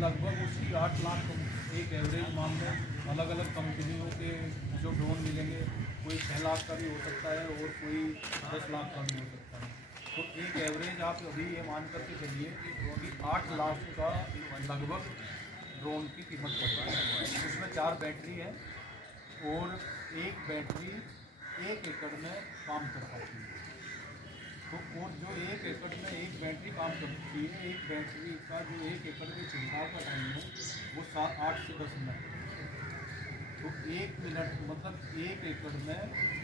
लगभग उसकी 8 लाख एक एवरेज मान लें। अलग अलग कंपनियों के जो ड्रोन मिलेंगे, कोई 6 लाख का भी हो सकता है और कोई 10 लाख का भी हो सकता है। तो एक एवरेज आप अभी ये मान करके चलिए कि 8 लाख का लगभग ड्रोन की कीमत पड़ रहा है। उसमें 4 बैटरी है और एक बैटरी 1 एकड़ में काम कर पाती है। तो और जो 1 एकड़ में एक बैटरी काम करती है, एक बैटरी का जो 1 एकड़ के छिड़काव का टाइम है वो 8 से 10 मिनट। तो 1 मिनट मतलब 1 एकड़ में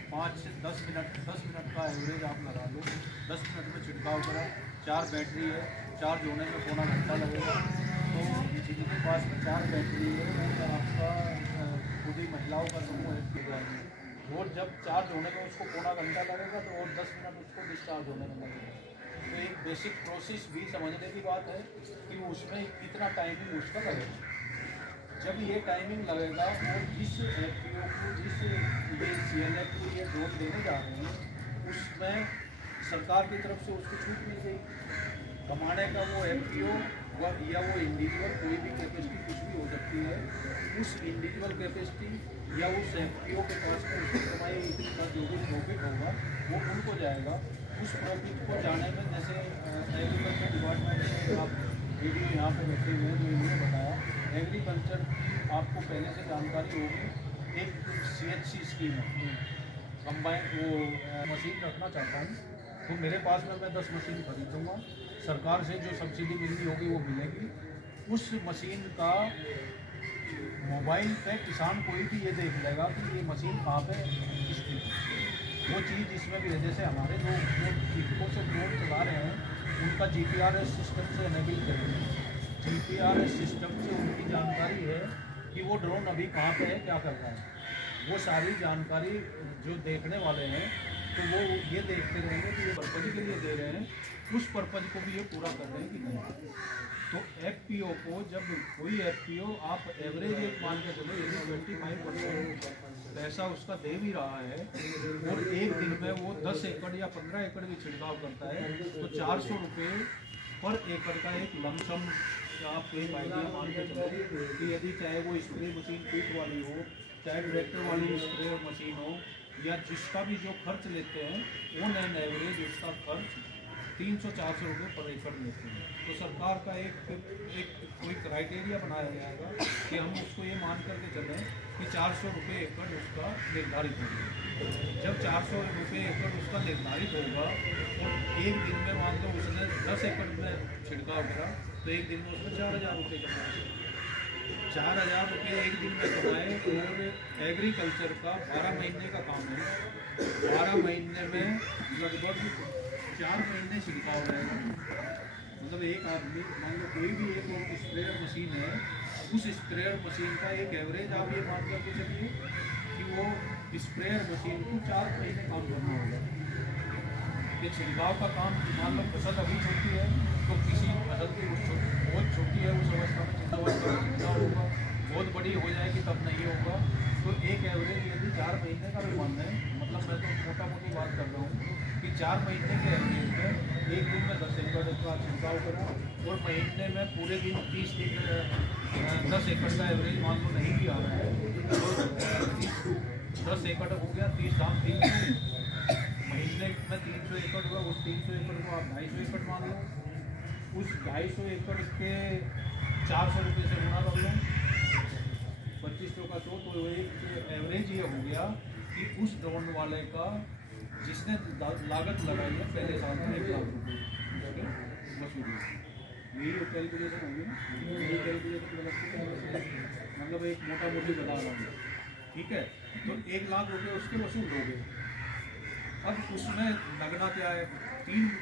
5 से 10 मिनट, 10 मिनट का एवरेज आप लगा लो। 10 मिनट में छिड़काव करा, 4 बैटरी है, चार्ज होने में पौना घंटा लगेगा। तो जिनके पास में 4 बैटरी है वो आपका खुद ही महिलाओं का समूह है। और जब चार्ज होने में उसको पौना घंटा लगेगा तो और 10 मिनट उसको डिस्चार्ज होने में लगेगा। तो एक बेसिक प्रोसेस भी समझने की बात है कि उसमें कितना टाइमिंग उसका लगेगा। जब ये टाइमिंग लगेगा और जिस एफपीओ को, जिस ये सीएनए को ये ड्रोन देने जा रहे हैं, उसमें सरकार की तरफ से उसको छूट मिल गई। कमाने का वो एफपीओ या वो इंडिविजुअल कोई भी कैपेसिटी कुछ भी हो सकती है, उस इंडिविजुअल कैपेसिटी या उस एफपीओ के पास में उसकी कमाई का जो भी प्रॉफिट होगा वो उनको जाएगा। उस प्रॉफिट को जाने में जैसे एग्रीकल्चर डिपार्टमेंट में आप वीडियो यहाँ पे बैठे हुए हैं जो इन्होंने बताया, एग्रीकल्चर की आपको पहले से जानकारी होगी। एक CHC स्कीम है, कंबाइन वो मशीन रखना चाहता हूँ तो मेरे पास में मैं 10 मशीन खरीदूँगा, सरकार से जो सब्सिडी मिलनी होगी वो मिलेगी। उस मशीन का मोबाइल पे किसान कोई भी ये देख लेगा कि ये मशीन कहाँ पे स्थित है। वो चीज़ इसमें भी है। जैसे हमारे जो इनको से ड्रोन चला रहे हैं उनका GPRS सिस्टम से एनेबल करेंगे। GPRS सिस्टम से उनकी जानकारी है कि वो ड्रोन अभी कहाँ पे है, क्या कर रहा है। वो सारी जानकारी जो देखने वाले हैं तो वो ये देखते रहेंगे कि ये पर्पज के लिए दे रहे हैं, उस पर्पज को भी ये पूरा कर रहे हैं कि नहीं। तो एफपीओ को जब कोई एफपीओ आप एवरेज एक मान के चलो यदि 25% पैसा उसका दे भी रहा है और एक दिन में वो 10 एकड़ या 15 एकड़ की छिड़काव करता है तो 400 रुपये पर एकड़ का एक लमसम आप एक आइडिया मान के चलो कि यदि चाहे वो स्प्रे मशीन पीट वाली हो, चाहे ट्रैक्टर वाली स्प्रे मशीन हो, या जिसका भी जो खर्च लेते हैं ऑन एन एवरेज उसका खर्च 300-400 रुपये पर एकड़ लेते हैं। तो सरकार का एक कोई क्राइटेरिया बनाया जाएगा कि हम उसको ये मान करके चलें कि 400 रुपये एकड़ उसका निर्धारित होगा। जब 400 रुपये एकड़ उसका निर्धारित होगा और एक दिन में मान लो उसने 10 एकड़ में छिड़काव करा तो एक दिन में उसमें 4000 रुपये कमाए। 4000 रुपये एक दिन में कमाए और एग्रीकल्चर का 12 महीने का काम है। 12 महीने में लगभग 4 महीने छिड़काव रहेगा। मतलब एक आदमी मान लो कोई भी एक स्प्रेयर मशीन है, उस स्प्रेयर मशीन का एक एवरेज आप ये मान करके चलिए कि वो स्प्रेयर मशीन को 4 महीने काम करना होगा। ये छिड़काव का काम मान लो फसल अभी छोटी है तो किसी फसल की बहुत छोटी है उस अवस्था में छिड़काव होगा, बहुत बड़ी हो जाएगी तब नहीं होगा। तो एक एवरेज यदि 4 महीने का भी मान है, मतलब मैं तो मोटा मोटी बात कर रहा हूँ कि 4 महीने के एवरेज में एक दिन में 10 एकड़ का छिड़काव करा और महीने में पूरे दिन 30 दिन 10 एकड़ का एवरेज मान लो नहीं भी आ रहा है तो 10 एकड़ हो गया, 30 दाम 300, महीने में 300 एकड़ हुआ। उस 300 एकड़ को आप 250 एकड़ मान लो, उस 250 एकड़ के 400 रुपये से गुणा कर लो, 2500 का 100, तो एक एवरेज ये हो गया कि उस ड्रोन वाले का जिसने लागत लगाई है पहले साल में 1 लाख रुपये वसूली। यही कैलकुलेशन होगी ना, यही कैलकुलेशन मतलब एक मोटा मोटी बता रहा हूँ, ठीक है। तो 1 लाख रुपये उसके वसूल हो गए। अब उसमें लगना क्या है,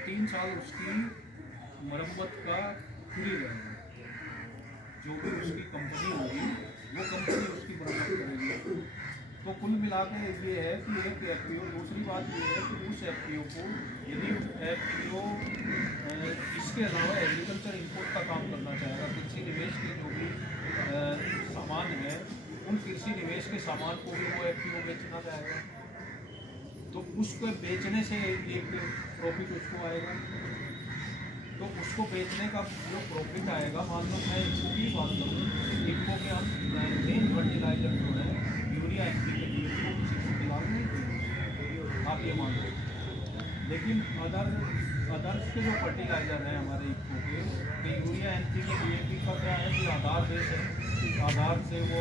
3 साल उसकी मरम्मत का फ्री रहेगा। जो भी उसकी कंपनी होगी वो कंपनी उसकी मरम्मत करेगी। तो कुल मिलाकर ये है कि एक एफपीओ, दूसरी बात ये है कि उस एफपीओ को यदि एफपीओ इसके अलावा एग्रीकल्चर इंपोर्ट का काम करना चाहेगा, कृषि निवेश के जो भी सामान है उन कृषि निवेश के सामान को भी वो एफपीओ बेचना चाहेगा तो उसको बेचने से एक प्रॉफिट उसको आएगा। तो तो उसको बेचने का जो प्रॉफिट आएगा, मान लो मैं इसको की बात करूँ, इनको के हम मेन फर्टिलाइजर जो है यूरिया NPK को किसी को खिलाफ नहीं देंगे, आप ये मान लो। लेकिन अदर्स के जो फर्टिलाइजर हैं हमारे इको के, तो यूरिया NPK DAP का क्या है कि आधार बेस है, आधार से वो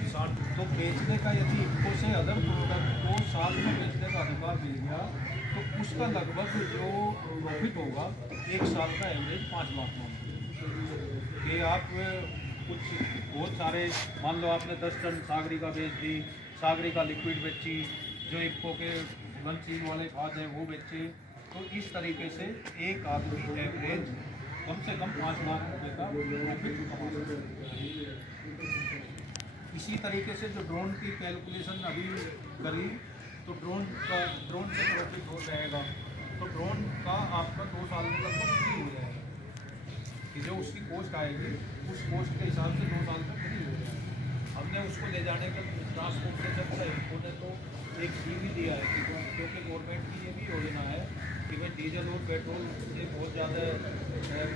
किसान तो बेचने का, यदि इको से अदर प्रोडक्ट को साल में बेचने का अधिकार मिल गया तो उसका लगभग जो प्रॉफिट होगा 1 साल का एवरेज 5 लाख मान कि आप कुछ बहुत सारे, मान लो आपने 10 टन सागरी का बेच दी, सागरी का लिक्विड बेची, जो इको के 1 चीज वाले खाद हैं वो बेचे, तो इस तरीके से एक आदमी एवरेज कम से कम 5 लाख रुपये का प्रॉफिट कमा सकता है। इसी तरीके से जो ड्रोन की कैलकुलेशन अभी करी, तो ड्रोन से प्रॉफिट हो जाएगा, तो ड्रोन का आपका 2 साल में लगभग फ्री हो जाएगा कि जो उसकी कॉस्ट आएगी उस कॉस्ट के हिसाब से 2 साल में फ्री हो जाएगा। हमने उसको ले जाने का ट्रांसपोर्टेशन का इन्होंने तो एक ये भी दिया है कि क्योंकि गवर्नमेंट की ये भी योजना है कि भाई डीजल और पेट्रोल से बहुत ज़्यादा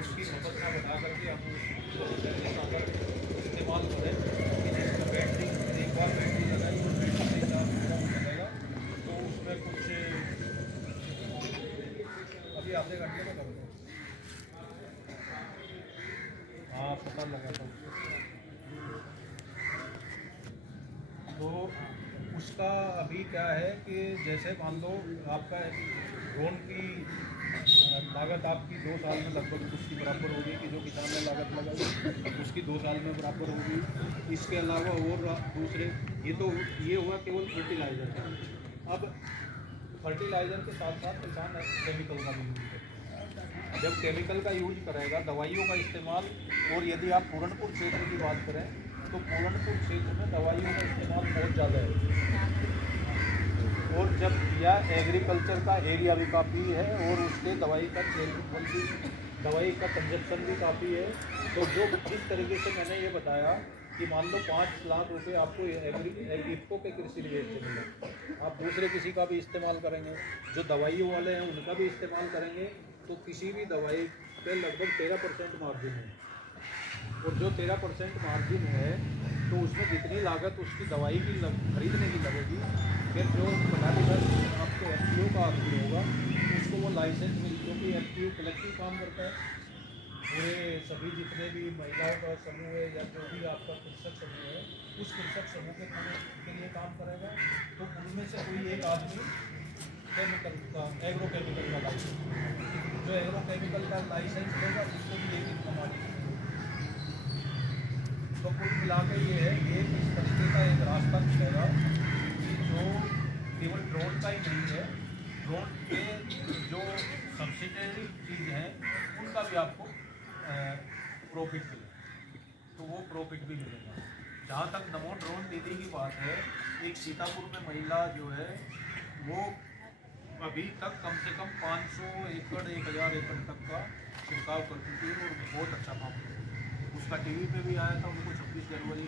उसकी खपत ना बढ़ा करके हम उसको इस्तेमाल करें कि जिसमें बैटरी एक बार बैटरी लगाई तो बैटरी के हिसाब से कम चलेगा, तो उसमें कुछ अभी आधे घंटे में कर दो। हाँ पता लगा था तो उसका अभी क्या है कि जैसे मान लो आपका ड्रोन की लागत आपकी 2 साल में लगभग उसकी बराबर होगी कि जो किसान ने लागत लगाई उसकी 2 साल में बराबर होगी। इसके अलावा और दूसरे ये हुआ केवल फर्टिलाइज़र का। अब फर्टिलाइज़र के साथ साथ किसान केमिकल का भी यूज करता है। जब केमिकल का यूज करेगा, दवाइयों का इस्तेमाल, और यदि आप पूरनपुर क्षेत्र की बात करें तो पूरनपुर क्षेत्र में दवाइयों का इस्तेमाल बहुत ज़्यादा है, और जब यह एग्रीकल्चर का एरिया भी काफ़ी है और उसके दवाई का कंजप्शन भी काफ़ी है। तो जो जिस तरीके से मैंने ये बताया कि मान लो 5 लाख रुपए आपको इको के कृषि निवेश से मिले, आप दूसरे किसी का भी इस्तेमाल करेंगे, जो दवाइयों वाले हैं उनका भी इस्तेमाल करेंगे, तो किसी भी दवाई पे लगभग 13% मार्जिन है, और जो 13% मार्जिन है तो उसमें जितनी लागत उसकी दवाई की खरीदने की लगेगी, फिर जो फर्टिलाइजर आपको FPO का आदमी होगा उसको वो लाइसेंस मिल, क्योंकि FPO कलेक्टिव काम करता है, पूरे सभी जितने भी महिलाओं का समूह है या जो भी आपका कृषक समूह है उस कृषक समूह के लिए काम करेगा। तो उनमें से कोई एक आदमी केमिकल का, एग्रो केमिकल का लाइसेंस, जो एग्रो केमिकल का लाइसेंस लेगा उसको भी एक इनकम आनी चाहिए। तो कुल मिला के ये है, ये इस तरीके का एक रास्ता मिलेगा कि जो केवल ड्रोन का ही नहीं है, ड्रोन के जो सब्सिडरी चीज़ हैं उनका भी आपको प्रॉफिट मिलेगा, तो वो प्रॉफिट भी मिलेगा। जहाँ तक नमो ड्रोन दीदी की बात है, एक सीतापुर में महिला जो है वो अभी तक कम से कम 500 एकड़ 1000 एकड़ तक का छिड़काव कर चुकी है और बहुत अच्छा काम है। उसका टीवी पे भी आया था, उनको 26 जनवरी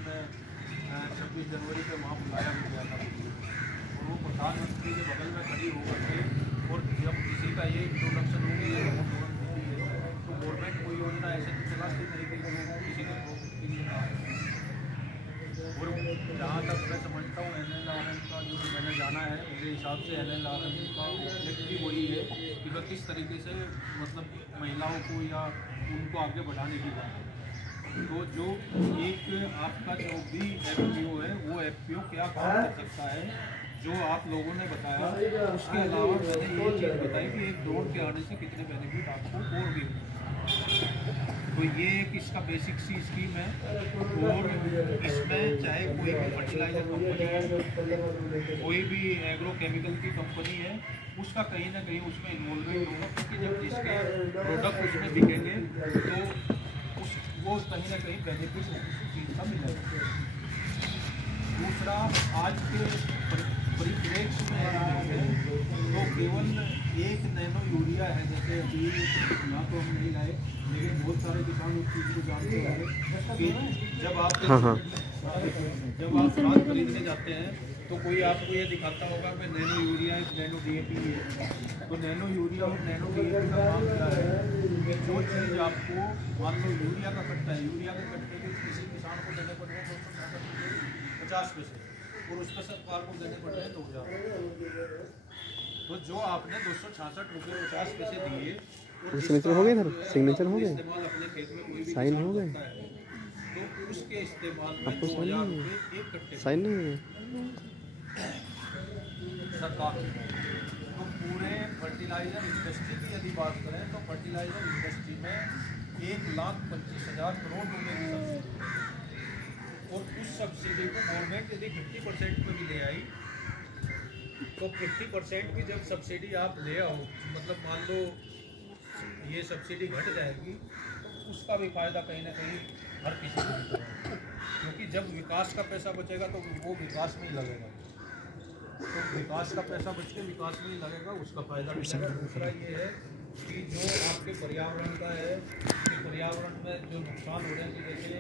पे वहाँ बुलाया भी गया था, और वो प्रधानमंत्री के बगल में खड़ी होकर के, और जब किसी का ये इंट्रोडक्शन होगी ये ड्रोन दीदी है, तो गवर्नमेंट कोई योजना ऐसे तो चलाती नहीं कि लोगों को किसी के प्रॉफिट के लिए ना आए। और जहाँ तक मैं समझता हूँ NLRM का जो मैंने जाना है, मेरे हिसाब से NLRM का ऑब्जेक्ट भी वही है कि वह किस तरीके से मतलब महिलाओं को या उनको आगे बढ़ाने की बात है। तो जो एक आपका जो भी FPO है वो FPO क्या काम कर सकता है, जो आप लोगों ने बताया, उसके अलावा मैंने ये चीज़ बताई कि एक ड्रोन के आने से कितने बेनिफिट आपको और भी मिले। तो ये एक इसका बेसिक सी स्कीम है, और इसमें चाहे कोई भी फर्टिलाइजर कंपनी है, कोई भी एग्रो केमिकल की कंपनी है, उसका कहीं ना कहीं उसमें इन्वॉल्वमेंट होगा, क्योंकि जब जिसके प्रोडक्ट उसमें बिकेंगे तो वो कहीं ना कहीं बेनिफिट उसी चीज़ का मिलेगा। दूसरा, आज के परिप्रेक्ष्य में तो केवल एक नैनो यूरिया है, जैसे अभी यहाँ तो हम नहीं लाए, लेकिन बहुत सारे किसान उस चीज़ को जानते होंगे कि जब आप खाद खरीदने जाते हैं तो कोई आपको ये दिखाता होगा कि नैनो यूरिया नैनो DAP है। तो नैनो यूरिया और नैनो DAP का काम क्या है कि जो चीज़ आपको मान लो यूरिया का कट्टा है, यूरिया के कट्टे के किसी किसान को देने पड़ रहे हैं 250 पैसे और उस पर सरकार को देने पड़ रहे हैं 2000। तो जो आपने 266 रुपये 50 पैसे दिए, सिग्नेचर हो गए इधर, सिग्नेचर हो गए, इस्तेमाल अपने खेत में कोई भी साइन हो गए, तो उसके इस्तेमाल में आपको 2000 रुपये एक कट्टे साइन नहीं हुए सरकार। तो पूरे फर्टिलाइजर इंडस्ट्री की यदि बात करें तो फर्टिलाइजर इंडस्ट्री में 1,25,000 करोड़ रुपए की सब्सिडी, और उस सब्सिडी को गवर्नमेंट यदि 50% में भी ले आई तो 50% की जब सब्सिडी आप ले आओ, मतलब मान लो ये सब्सिडी घट जाएगी तो उसका भी फायदा कहीं ना कहीं हर किसी को मिलेगा, क्योंकि जब विकास का पैसा बचेगा तो वो विकास में ही लगेगा। तो विकास का पैसा बच के विकास में ही लगेगा, उसका फायदा मिलेगा। दूसरा ये है कि जो आपके पर्यावरण का है कि पर्यावरण में जो नुकसान हो रहे हैं, जैसे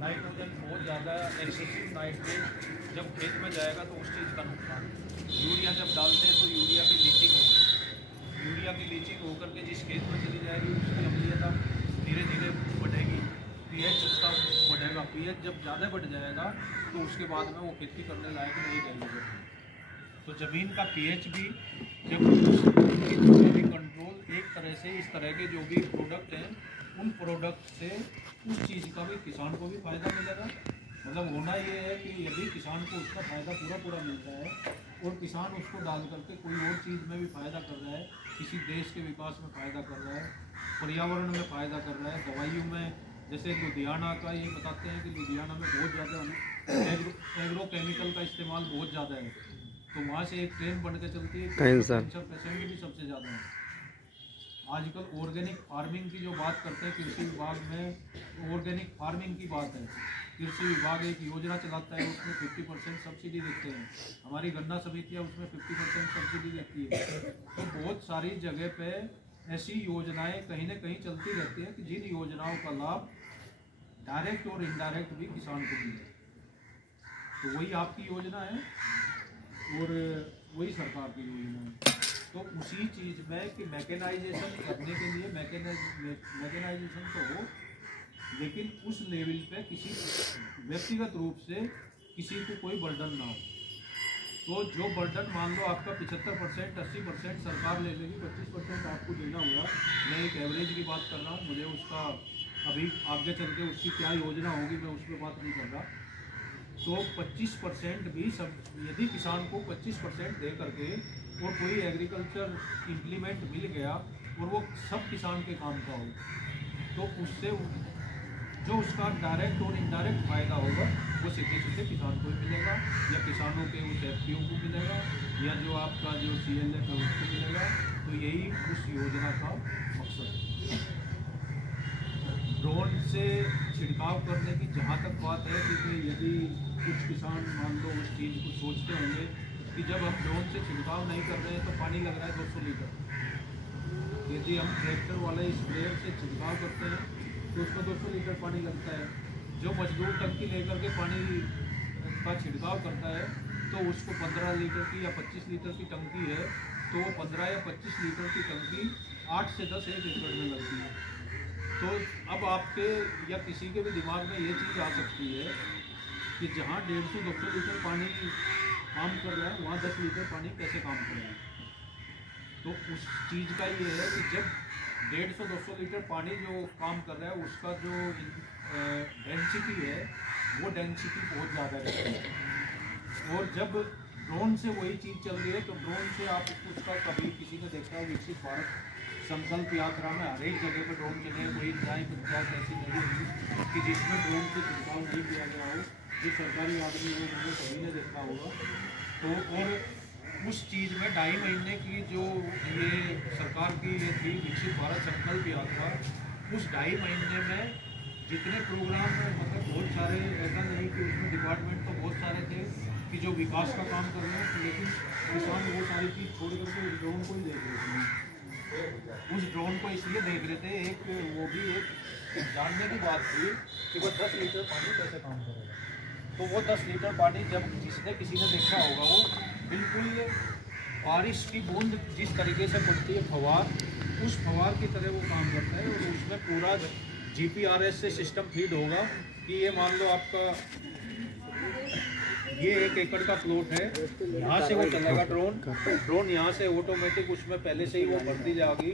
नाइट्रोजन बहुत ज़्यादा एक्सेसिव नाइट्रोजन जब खेत में जाएगा तो उस चीज़ का नुकसान। यूरिया जब डालते हैं तो यूरिया की लीचिंग होगी, यूरिया की लीचिंग होकर के जिस खेत में चली जाएगी उसकी अम्लीयता धीरे धीरे बढ़ेगी, pH उसका बढ़ेगा, pH जब ज़्यादा बढ़ जाएगा तो उसके बाद में वो खेती करने लायक नहीं रहेगी। तो ज़मीन का pH भी जब कंट्रोल एक तरह से इस तरह के जो भी प्रोडक्ट हैं उन प्रोडक्ट से उस चीज़ का भी किसान को भी फ़ायदा मिलेगा। मतलब होना ये है कि यदि किसान को उसका फ़ायदा पूरा मिलता है और किसान उसको डाल करके कोई और चीज़ में भी फ़ायदा कर रहा है, किसी देश के विकास में फ़ायदा कर रहा है, पर्यावरण में फ़ायदा कर रहा है, दवाइयों में, जैसे लुधियाना का ये बताते हैं कि लुधियाना में बहुत ज़्यादा एग्रो केमिकल का इस्तेमाल बहुत ज़्यादा है, तो वहाँ से एक ट्रेन बन के चलती है, कैंसर भी सबसे ज़्यादा है। आजकल ऑर्गेनिक फार्मिंग की जो बात करते हैं कृषि विभाग में, ऑर्गेनिक फार्मिंग की बात है, कृषि विभाग एक योजना चलाता है, उसमें 50% सब्सिडी देते हैं, हमारी गन्ना समितियाँ उसमें 50% सब्सिडी देती है। तो बहुत सारी जगह पे ऐसी योजनाएं कहीं ना कहीं चलती रहती है कि जिन योजनाओं का लाभ डायरेक्ट और इनडायरेक्ट भी किसान को मिले। तो वही आपकी योजना है और वही सरकार की योजना है। तो उसी चीज़ में कि मैकेनाइजेशन करने के लिए मैकेनाइजेशन तो हो, लेकिन उस लेवल पे किसी व्यक्तिगत रूप से किसी को कोई बर्डन ना हो। तो जो बर्डन मान लो आपका 75% 80% सरकार ले लेगी, 25% आपको देना हुआ। मैं एक एवरेज की बात कर रहा हूँ, मुझे उसका अभी आगे चल के उसकी क्या योजना होगी मैं उस पर बात नहीं कर रहा। तो 25% भी सब यदि किसान को 25% दे करके और कोई एग्रीकल्चर इम्प्लीमेंट मिल गया और वो सब किसान के काम का हो, तो उससे जो उसका डायरेक्ट और इनडायरेक्ट फ़ायदा होगा वो सीधे सीधे किसान को ही मिलेगा, या किसानों के उस FPO को मिलेगा, या जो आपका जो CLF है उसको मिलेगा। तो यही उस योजना का मकसद है। ड्रोन से छिड़काव करने की जहाँ तक बात है, क्योंकि यदि कुछ किसान मान लो उस चीज़ को सोचते होंगे कि जब हम ड्रोन से छिड़काव नहीं कर रहे हैं तो पानी लग रहा है 200 लीटर। यदि हम ट्रैक्टर वाले स्प्रेयर से छिड़काव करते हैं तो उसमें 200 लीटर पानी लगता है। जो मजदूर टंकी लेकर के पानी का छिड़काव करता है तो उसको 15 लीटर की या 25 लीटर की टंकी है, तो वो 15 या 25 लीटर की टंकी 8 से 10 एक एकड़ में लगती है। तो अब आपके या किसी के भी दिमाग में ये चीज़ आ सकती है कि जहाँ 150-200 लीटर पानी काम कर रहा है वहाँ 10 लीटर पानी कैसे काम कर रहा है। तो उस चीज़ का ये है कि जब 150-200 लीटर पानी जो काम कर रहा है उसका जो डेंसिटी है वो डेंसिटी बहुत ज़्यादा रहती है। और जब ड्रोन से वही चीज़ चल रही है तो ड्रोन से आप उसका कभी किसी ने देखा हो विकसित भारत संकल्प यात्रा में हर एक जगह पर ड्रोन चले, कोई नई पंचायत ऐसी नहीं हुई कि जिसमें ड्रोन से छिड़काव नहीं किया गया हो। जो सरकारी आदमी है उन्होंने सभी ने देखा होगा। तो और उस चीज़ में 2.5 महीने की जो ये सरकार की ये थी विकसित भारत संकल्प यात्रा, उस 2.5 महीने में जितने प्रोग्राम मतलब बहुत सारे, ऐसा नहीं कि उसमें डिपार्टमेंट तो बहुत सारे थे, कि जो विकास का काम कर रहे हैं, लेकिन किसान वो सारी चीज़ छोड़ करके उस ड्रोन को ही देख रहे थे। उस ड्रोन को इसलिए देख रहे थे, एक वो भी एक जानने की बात थी कि वो 10 लीटर पानी कैसे काम करेगा। तो वो 10 लीटर पानी जब किसी ने देखा होगा, वो बिल्कुल बारिश की बूंद जिस तरीके से पड़ती है फवार, उस फवार की तरह वो काम करता है। और उसमें पूरा GPRS से सिस्टम फीड होगा कि ये मान लो आपका ये 1 एकड़ का प्लॉट है, यहाँ से वो चलेगा ड्रोन यहाँ से ऑटोमेटिक उसमें पहले से ही वो भरती जाएगी,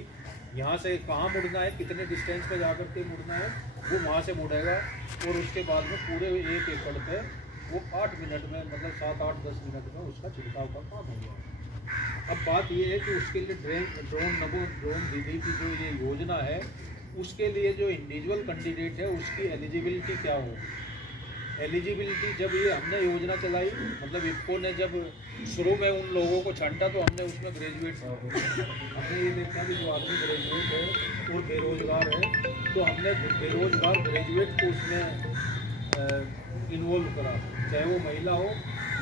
यहाँ से कहाँ मुड़ना है, कितने डिस्टेंस पे जाकर के मुड़ना है, वो वहाँ से मुड़ेगा। और उसके बाद में पूरे 1 एकड़ पे वो 8 मिनट में, मतलब 7, 8, 10 मिनट में उसका छिड़काव का काम हो गया। अब बात ये है कि उसके लिए ड्रोन दीदी की जो ये योजना है, उसके लिए जो इंडिविजुअल कैंडिडेट है उसकी एलिजिबिलिटी क्या हो। एलिजिबिलिटी जब ये हमने योजना चलाई, मतलब इफ़को ने जब शुरू में उन लोगों को छांटा तो हमने उसमें ग्रेजुएट हमने ये देखा कि जो आदमी ग्रेजुएट है और बेरोजगार है, तो हमने बेरोजगार ग्रेजुएट को उसमें इन्वॉल्व करा, चाहे वो महिला हो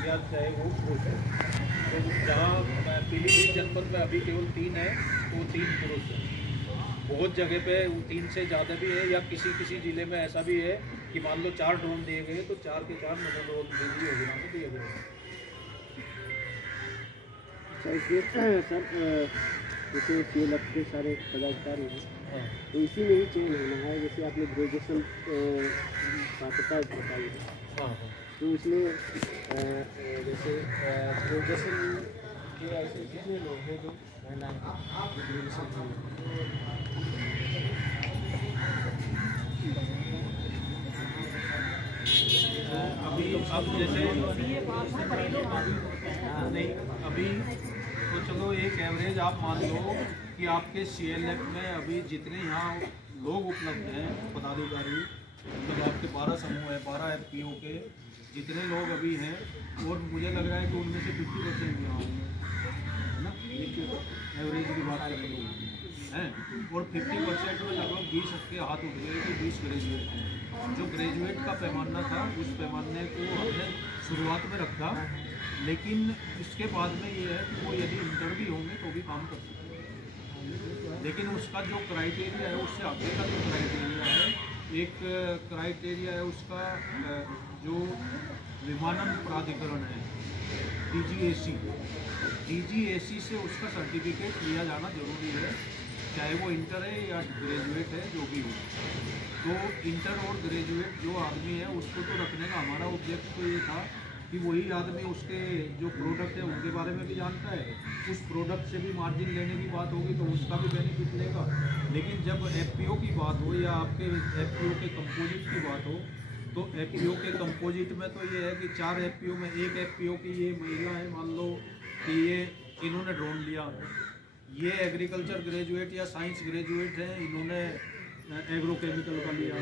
या चाहे वो पुरुष हो। तो जहाँ पीलीभीत जनपद में अभी केवल 3 है, तो 3 पुरुष हैं। बहुत जगह पे 3 से ज़्यादा भी है, या किसी ज़िले में ऐसा भी है कि मान लो 4 ड्रोन दिए गए तो 4 के 4 नगर ड्रोन बिजली योजना में दिए गए। सर जैसे CLF के सारे पदाधिकारी हैं, तो इसी में ही चयन होना है। जैसे आपने ग्रेजुएशन पात्रता बताई है, तो इसमें जैसे ग्रेजुएशन के ऐसे कितने लोग हैं जो महिलाएं ग्रेजुएशन अब जैसे नहीं अभी तो चलो एक एवरेज आप मान लो कि आपके CLF में अभी जितने यहाँ लोग उपलब्ध हैं पदाधिकारी, मतलब आपके 12 समूह है, 12 FPO के जितने लोग अभी हैं, और मुझे लग रहा है कि उनमें से 50% यहाँ होंगे, है ना, एवरेज की बात करेंगे हैं। और 50% में लगभग 20 के हाथ उठ गए कि 20 ग्रेजुएट हैं। जो ग्रेजुएट का पैमाना था, उस पैमाने को हमने शुरुआत में रखा, लेकिन इसके बाद में ये है कि वो यदि इंटर भी होंगे तो भी काम कर सकते हैं। लेकिन उसका जो क्राइटेरिया है, उससे आगे का जो क्राइटेरिया है, एक क्राइटेरिया है उसका जो विमानन प्राधिकरण है DGAC से उसका सर्टिफिकेट लिया जाना जरूरी है, चाहे वो इंटर है या ग्रेजुएट है, जो भी हो। तो इंटर और ग्रेजुएट जो आदमी है उसको तो रखने का हमारा उद्देश्य तो ये था कि वही आदमी उसके जो प्रोडक्ट है उनके बारे में भी जानता है, उस प्रोडक्ट से भी मार्जिन लेने की बात होगी तो उसका भी बेनिफिट लेगा। लेकिन जब FPO की बात हो या आपके FPO के कंपोजिट की बात हो, तो FPO के कंपोजिट में तो ये है कि 4 FPO में एक FPO की ये महिला है, मान लो कि ये इन्होंने ड्रोन लिया, ये एग्रीकल्चर ग्रेजुएट या साइंस ग्रेजुएट हैं, इन्होंने एग्रोकेमिकल का लिया,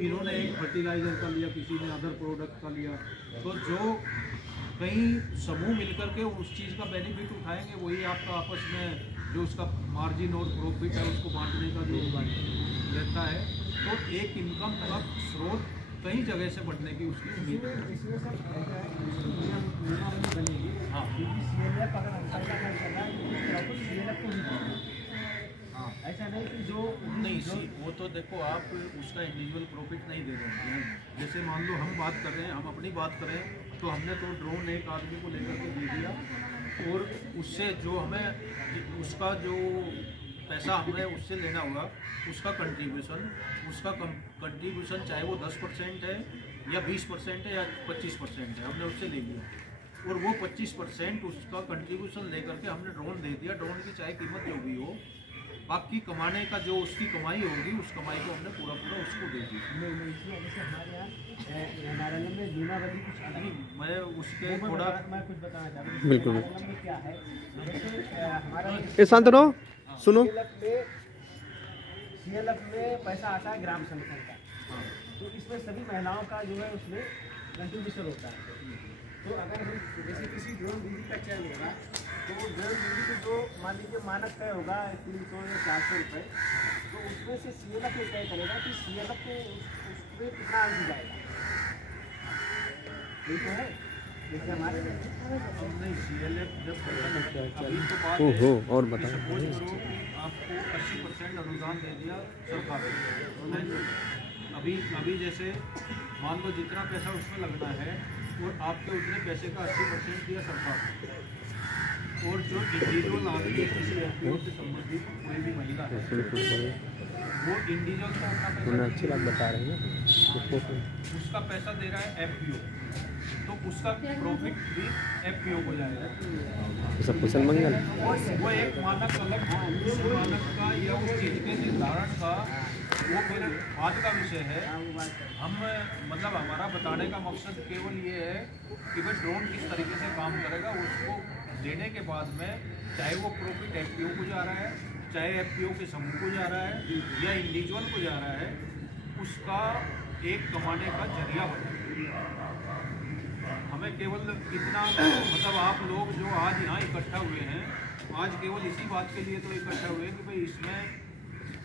इन्होंने एक फर्टिलाइज़र का लिया, किसी ने अदर प्रोडक्ट का लिया। तो जो कई समूह मिलकर के उस चीज़ का बेनिफिट उठाएंगे, वही आपका आपस में जो उसका मार्जिन और प्रॉफिट है उसको बांटने का जो रहता है। तो एक इनकम का स्रोत कई जगह से बढ़ने की उसकी उम्मीद है। हाँ, ऐसा नहीं कि जो नहीं वो तो देखो आप उसका इंडिविजुअल प्रॉफिट नहीं दे रहे हैं। जैसे मान लो हम बात कर रहे हैं, हम अपनी बात करें तो हमने तो ड्रोन एक आदमी को लेकर के दे दिया, और उससे जो हमें उसका जो पैसा हमें उससे लेना होगा, उसका कंट्रीब्यूशन चाहे वो 10% है या 20% है या 25% है, हमने उससे ले लिया, और वो 25% उसका कंट्रीब्यूशन लेकर के हमने ड्रोन दे दिया। ड्रोन की चाहे कीमत जो भी हो, बाकी कमाने का जो उसकी कमाई होगी, उस कमाई को हमने पूरा उसको दे दिया। नहीं, मैं उसके थोड़ा कुछ बताना चाहता हूँ। बिल्कुल क्या है, हमारा ए शांत रहो, सुनो। CLF में पैसा आता है ग्राम संगठन का, तो इसमें सभी महिलाओं का जो है उसमें कंट्रीब्यूशन होता है। तो अगर हम जैसे किसी ड्रोन दीदी का चयन होगा, तो ड्रोन दीदी को जो मान लीजिए मानक तय होगा 300 या 400 रुपये, तो उसमें से CLF ये तय करेगा कि CLF पे उसमें कितना अंक जाएगा, ठीक है। अब नहीं CLF जब अभी तो बात ओहो, है और कि बताओ। सपोज करो कि आपको 80% अनुदान दे दिया सरकार ने। अभी जैसे मान लो जितना पैसा उसमें लगना है और आपके उतने पैसे का 80% दिया सरकार ने। और जो इंडिविजुअल आदमी है किसी FPO से संबंधित कोई भी महिला है वो इंडिविजुअल को अपना पैसा अच्छी बात बता रहे हैं उसका पैसा दे रहा है FPO, तो उसका प्रॉफिट भी FPO को जाएगा। सब कुशल मंगल। वो एक मानक अलग उस मानक का या उस चीज़ के निर्धारण का वो फिर बात का विषय है। हम मतलब हमारा बताने का मकसद केवल ये है कि भाई ड्रोन किस तरीके से काम करेगा, उसको देने के बाद में चाहे वो प्रॉफिट FPO को जा रहा है, चाहे FPO के समूह को जा रहा है या इंडिविजुअल को जा रहा है, उसका एक कमाने का जरिया बने। हमें केवल इतना मतलब आप लोग जो आज यहाँ इकट्ठा हुए हैं, आज केवल इसी बात के लिए तो इकट्ठा हुए हैं कि भाई इसमें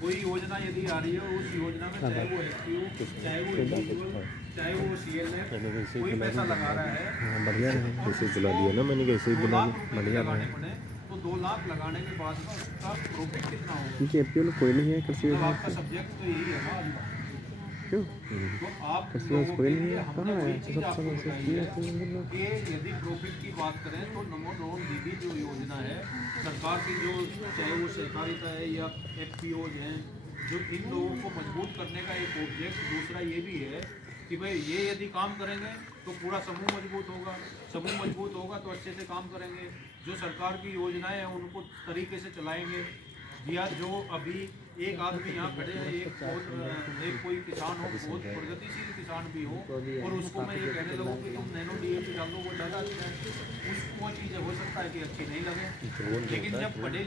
कोई योजना यदि आ रही है उस योजना में चाहे वो FPO, चाहे वो इंडिविजुअल, चाहे वो CLF कोई पैसा लगा रहा है, बढ़िया है, ऐसे बुला लिया ना मैंने, कैसे ही 2 बुला लाख लिया, रुपए बढ़िया लगाने है। पड़े तो 2 लाख लगाने के बाद में उसका प्रॉफिट कितना होगा? क्योंकि FPO में कोई नहीं है कृषि मतलब विभाग आपका सब्जेक्ट तो यही है ना। क्यों तो आप कृषि लोगों विभाग कोई के नहीं लिए है, हमने कहाँ है वही चीज़ सब आपको सब बताई है कि यदि प्रॉफिट की बात करें तो नमो ड्रोन दीदी जो योजना है सरकार की, जो चाहे वो सहकारिता है या FPOs हैं, जो इन लोगों को मजबूत करने का एक ऑब्जेक्ट दूसरा ये भी है कि भाई ये यदि काम करेंगे तो पूरा समूह मजबूत होगा, समूह मजबूत होगा तो अच्छे से काम करेंगे, जो सरकार की योजनाएं हैं उनको तरीके से चलाएंगे। या जो अभी एक आदमी यहाँ खड़े हैं, एक कोई किसान हो, बहुत प्रगतिशील किसान भी हो, और उसको मैं ये कहने लगूँ कि तुम नैनो DAP डालो वो ज़्यादा अच्छा है, उसको वो चीज़ें हो सकता है कि अच्छी नहीं लगे, लेकिन जब बड़े